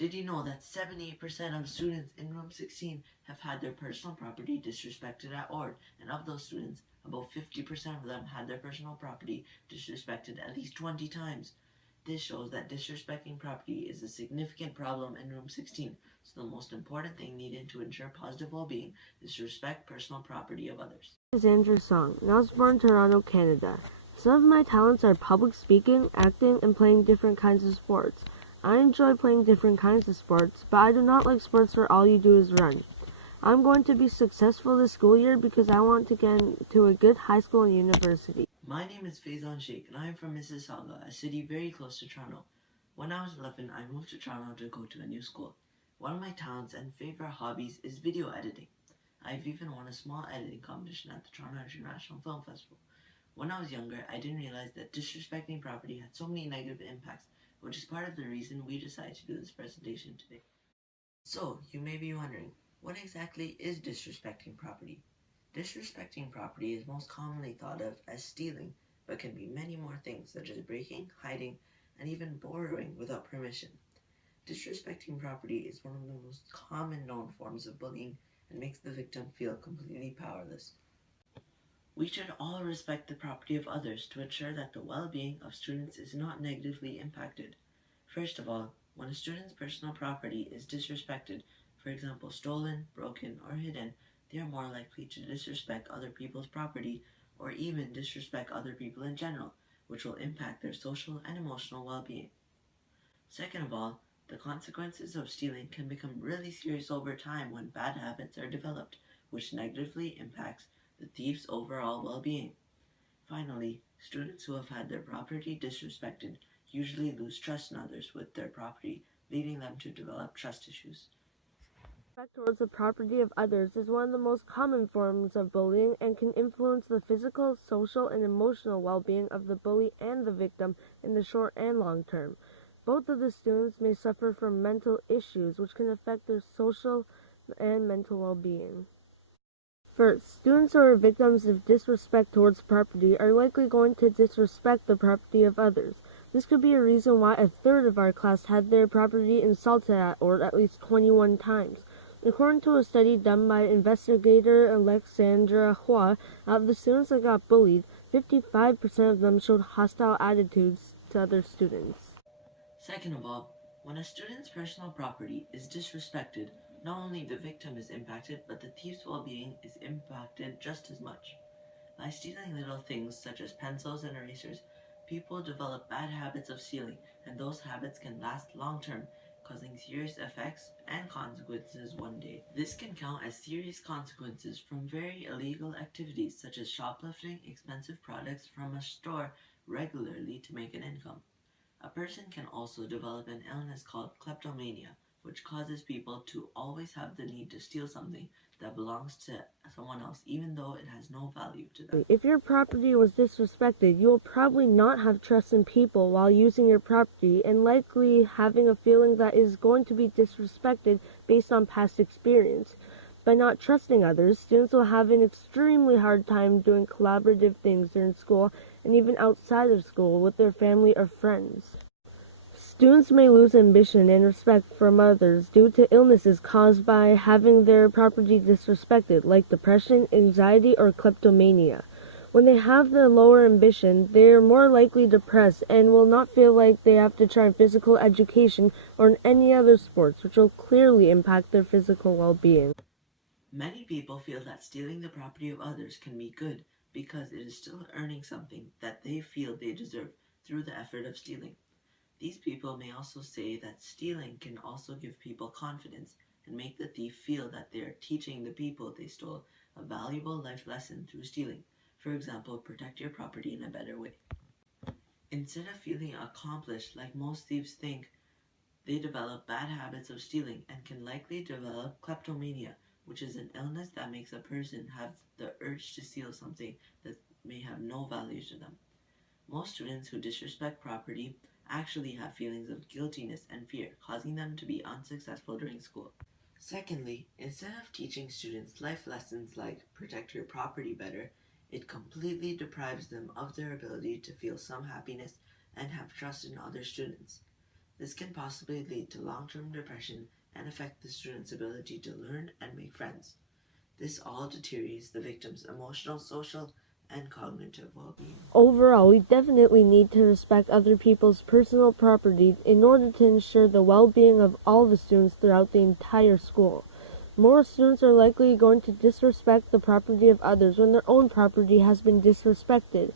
Did you know that 78% of students in room 16 have had their personal property disrespected at Ord? And of those students, about 50% of them had their personal property disrespected at least 20 times. This shows that disrespecting property is a significant problem in room 16, so the most important thing needed to ensure positive well-being is to respect personal property of others. This is Andrew Song, and I was born in Toronto, Canada. Some of my talents are public speaking, acting, and playing different kinds of sports. I enjoy playing different kinds of sports, but I do not like sports where all you do is run. I'm going to be successful this school year because I want to get into a good high school and university. My name is Faison Sheikh, and I am from Mississauga, a city very close to Toronto. When I was 11, I moved to Toronto to go to a new school. One of my talents and favorite hobbies is video editing. I've even won a small editing competition at the Toronto International Film Festival. When I was younger, I didn't realize that disrespecting property had so many negative impacts, which is part of the reason we decided to do this presentation today. So, you may be wondering, what exactly is disrespecting property? Disrespecting property is most commonly thought of as stealing, but can be many more things such as breaking, hiding, and even borrowing without permission. Disrespecting property is one of the most common known forms of bullying and makes the victim feel completely powerless. We should all respect the property of others to ensure that the well-being of students is not negatively impacted. First of all, when a student's personal property is disrespected, for example stolen, broken, or hidden, they are more likely to disrespect other people's property or even disrespect other people in general, which will impact their social and emotional well-being. Second of all, the consequences of stealing can become really serious over time when bad habits are developed, which negatively impacts the thief's overall well-being. Finally, students who have had their property disrespected usually lose trust in others with their property, leading them to develop trust issues. Respect towards the property of others is one of the most common forms of bullying and can influence the physical, social, and emotional well-being of the bully and the victim in the short and long term. Both of the students may suffer from mental issues which can affect their social and mental well-being. First, students who are victims of disrespect towards property are likely going to disrespect the property of others. This could be a reason why a third of our class had their property insulted at least 21 times. According to a study done by investigator Alexandra Hua, out of the students that got bullied, 55% of them showed hostile attitudes to other students. Second of all, when a student's personal property is disrespected, not only the victim is impacted, but the thief's well-being is impacted just as much. By stealing little things such as pencils and erasers, people develop bad habits of stealing, and those habits can last long-term, causing serious effects and consequences one day. This can count as serious consequences from very illegal activities such as shoplifting expensive products from a store regularly to make an income. A person can also develop an illness called kleptomania, which causes people to always have the need to steal something that belongs to someone else, even though it has no value to them. If your property was disrespected, you will probably not have trust in people while using your property and likely having a feeling that is going to be disrespected based on past experience. By not trusting others, students will have an extremely hard time doing collaborative things during school and even outside of school with their family or friends. Students may lose ambition and respect from others due to illnesses caused by having their property disrespected, like depression, anxiety, or kleptomania. When they have the lower ambition, they are more likely depressed and will not feel like they have to try in physical education or in any other sports, which will clearly impact their physical well-being. Many people feel that stealing the property of others can be good because it is still earning something that they feel they deserve through the effort of stealing. These people may also say that stealing can also give people confidence and make the thief feel that they are teaching the people they stole a valuable life lesson through stealing. For example, protect your property in a better way. Instead of feeling accomplished like most thieves think, they develop bad habits of stealing and can likely develop kleptomania, which is an illness that makes a person have the urge to steal something that may have no value to them. Most students who disrespect property actually have feelings of guiltiness and fear, causing them to be unsuccessful during school. Secondly, instead of teaching students life lessons like protect your property better, it completely deprives them of their ability to feel some happiness and have trust in other students. This can possibly lead to long-term depression and affect the student's ability to learn and make friends. This all deteriorates the victim's emotional, social, and cognitive well-being. Overall, we definitely need to respect other people's personal property in order to ensure the well-being of all the students throughout the entire school. More students are likely going to disrespect the property of others when their own property has been disrespected.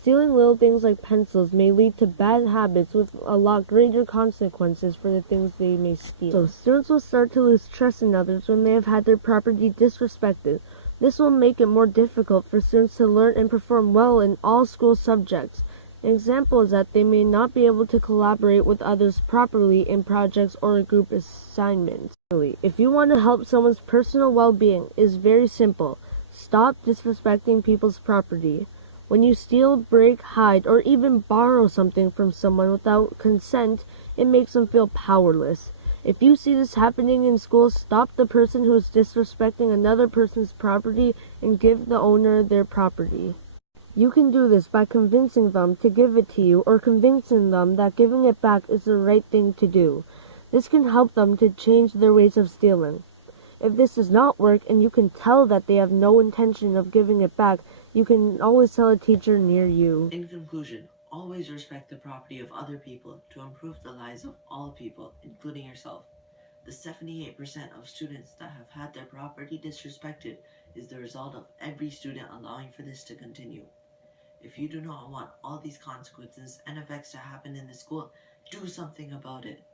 Stealing little things like pencils may lead to bad habits with a lot greater consequences for the things they may steal. So students will start to lose trust in others when they have had their property disrespected. This will make it more difficult for students to learn and perform well in all school subjects. An example is that they may not be able to collaborate with others properly in projects or group assignments. If you want to help someone's personal well-being, it is very simple. Stop disrespecting people's property. When you steal, break, hide, or even borrow something from someone without consent, it makes them feel powerless. If you see this happening in school, stop the person who is disrespecting another person's property and give the owner their property. You can do this by convincing them to give it to you or convincing them that giving it back is the right thing to do. This can help them to change their ways of stealing. If this does not work and you can tell that they have no intention of giving it back, you can always tell a teacher near you. In conclusion, always respect the property of other people to improve the lives of all people, including yourself. The 78% of students that have had their property disrespected is the result of every student allowing for this to continue. If you do not want all these consequences and effects to happen in the school, do something about it.